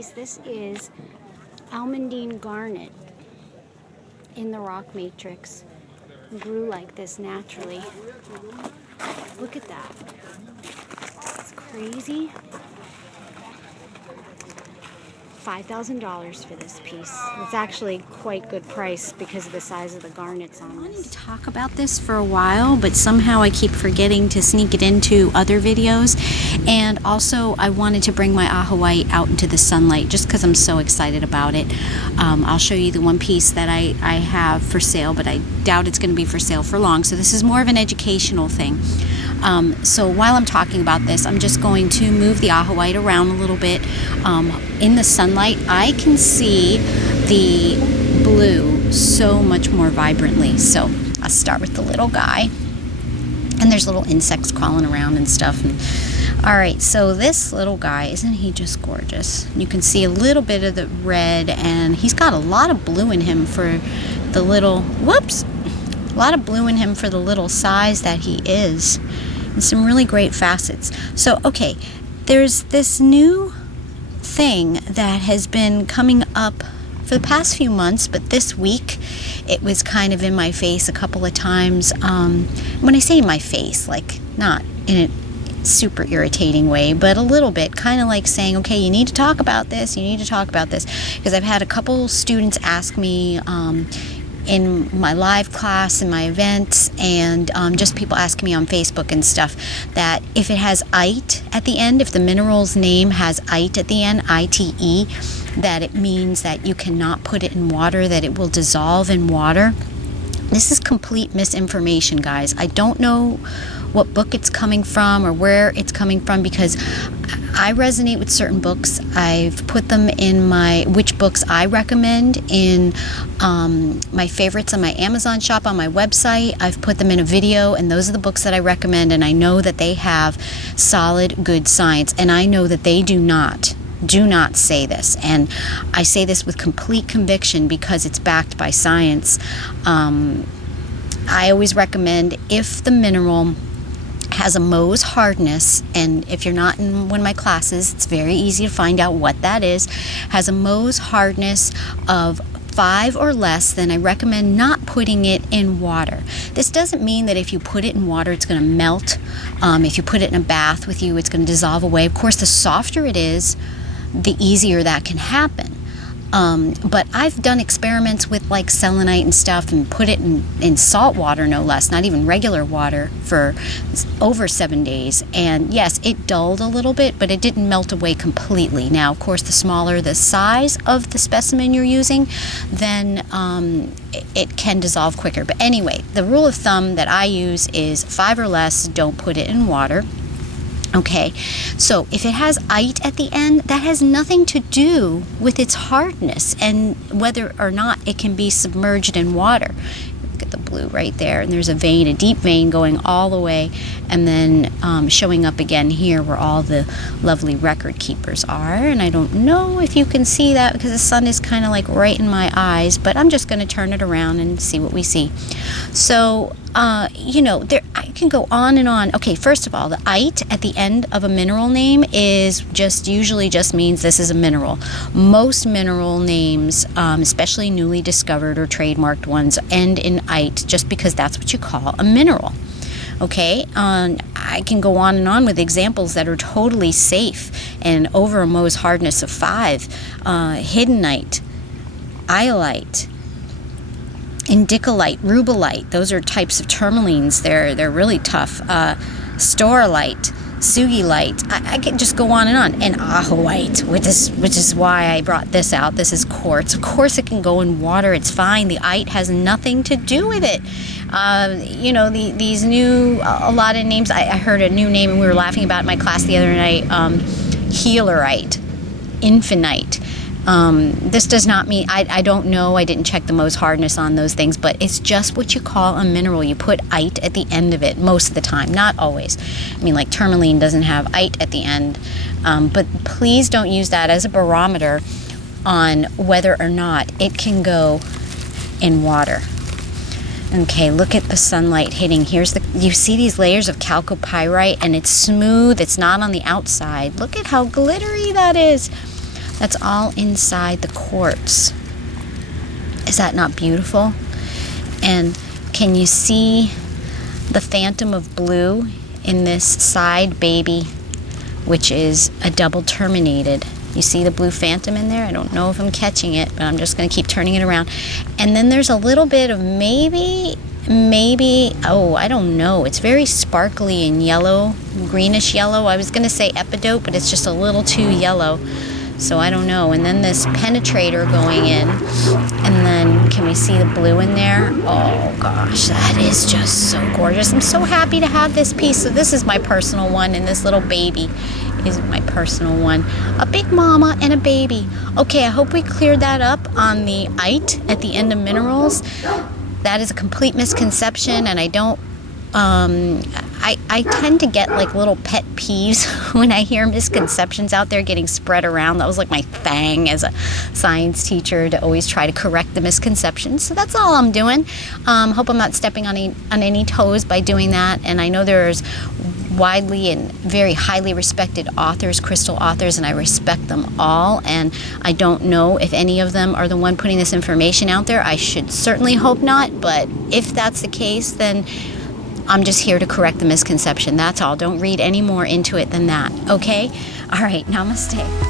piece. This is almandine garnet in the rock matrix. Grew like this naturally. Look at that. It's crazy. $5,000 for this piece. It's actually quite good price because of the size of the garnets on this. I wanted to talk about this for a while, but somehow I keep forgetting to sneak it into other videos. And also I wanted to bring my Ahawite out into the sunlight just because I'm so excited about it. I'll show you the one piece that I have for sale, but I doubt it's going to be for sale for long. So this is more of an educational thing. So while I'm talking about this, I'm just going to move the Ahawite around a little bit. In the sunlight, I can see the blue so much more vibrantly. So I'll start with the little guy. And there's little insects crawling around and stuff. Alright, so this little guy, isn't he just gorgeous? You can see a little bit of the red, and he's got a lot of blue in him for the little, a lot of blue in him for the little size that he is. And some really great facets. So, okay, there's this new thing that has been coming up for the past few months, but this week it was kind of in my face a couple of times. When I say in my face, like not in a super irritating way, but a little bit, kind of like saying, okay, you need to talk about this, you need to talk about this, because I've had a couple students ask me in my live class, in my events, and just people asking me on Facebook and stuff, that if it has ite at the end, if the mineral's name has ite at the end, I-T-E, that it means that you cannot put it in water, that it will dissolve in water. This is complete misinformation, guys. I don't know what book it's coming from or where it's coming from, because I resonate with certain books. I've put them in which books I recommend in my favorites on my Amazon shop, on my website. I've put them in a video, and those are the books that I recommend, and I know that they have solid, good science, and I know that they do not say this, and I say this with complete conviction because it's backed by science. I always recommend, if the mineral has a Mohs hardness, and if you're not in one of my classes, it's very easy to find out what that is, has a Mohs hardness of 5 or less, then I recommend not putting it in water. This doesn't mean that if you put it in water it's going to melt. If you put it in a bath with you, it's going to dissolve away. Of course, the softer it is, the easier that can happen. But I've done experiments with like selenite and stuff and put it in salt water, no less, not even regular water, for over 7 days. And yes, it dulled a little bit, but it didn't melt away completely. Now, of course, the smaller the size of the specimen you're using, then it can dissolve quicker. But anyway, the rule of thumb that I use is 5 or less, don't put it in water. Okay, so if it has ite at the end, that has nothing to do with its hardness and whether or not it can be submerged in water. Look at the blue right there, and there's a vein, a deep vein going all the way, and then showing up again here where all the lovely record keepers are. And I don't know if you can see that because the sun is kind of like right in my eyes, but I'm just going to turn it around and see what we see. So I can go on and on. Okay, first of all, the ite at the end of a mineral name is usually just means this is a mineral. Most mineral names, especially newly discovered or trademarked ones, end in ite just because that's what you call a mineral. Okay, I can go on and on with examples that are totally safe and over a Mohs hardness of 5. Hiddenite, iolite, indicolite, rubellite, those are types of tourmalines. They're really tough. Staurolite, sugilite, I can just go on. And Ahawite, which is why I brought this out. This is quartz. Of course it can go in water, it's fine. The ite has nothing to do with it. These new, a lot of names, I heard a new name and we were laughing about it in my class the other night, healerite, infinite. This does not mean, I don't know, I didn't check the Mohs hardness on those things, but it's just what you call a mineral. You put ite at the end of it most of the time, not always. I mean, like tourmaline doesn't have ite at the end, but please don't use that as a barometer on whether or not it can go in water. Okay, look at the sunlight hitting. You see these layers of chalcopyrite, and it's smooth, it's not on the outside. Look at how glittery that is. That's all inside the quartz. Is that not beautiful? And can you see the phantom of blue in this side baby, which is a double terminated? You see the blue phantom in there? I don't know if I'm catching it, but I'm just going to keep turning it around. And then there's a little bit of maybe, oh, I don't know. It's very sparkly and yellow, greenish yellow. I was going to say epidote, but it's just a little too yellow. So I don't know. And then this penetrator going in. And then can we see the blue in there? Oh gosh, that is just so gorgeous. I'm so happy to have this piece. So this is my personal one, and this little baby is my personal one. A big mama and a baby. Okay, I hope we cleared that up on the ite at the end of minerals. That is a complete misconception, and I don't I tend to get like little pet peeves when I hear misconceptions out there getting spread around. That was like my thing as a science teacher, to always try to correct the misconceptions. So that's all I'm doing. Hope I'm not stepping on any toes by doing that. And I know there's widely and very highly respected authors, crystal authors, and I respect them all. And I don't know if any of them are the one putting this information out there. I should certainly hope not. But if that's the case, then I'm just here to correct the misconception. That's all. Don't read any more into it than that. Okay? All right. Namaste.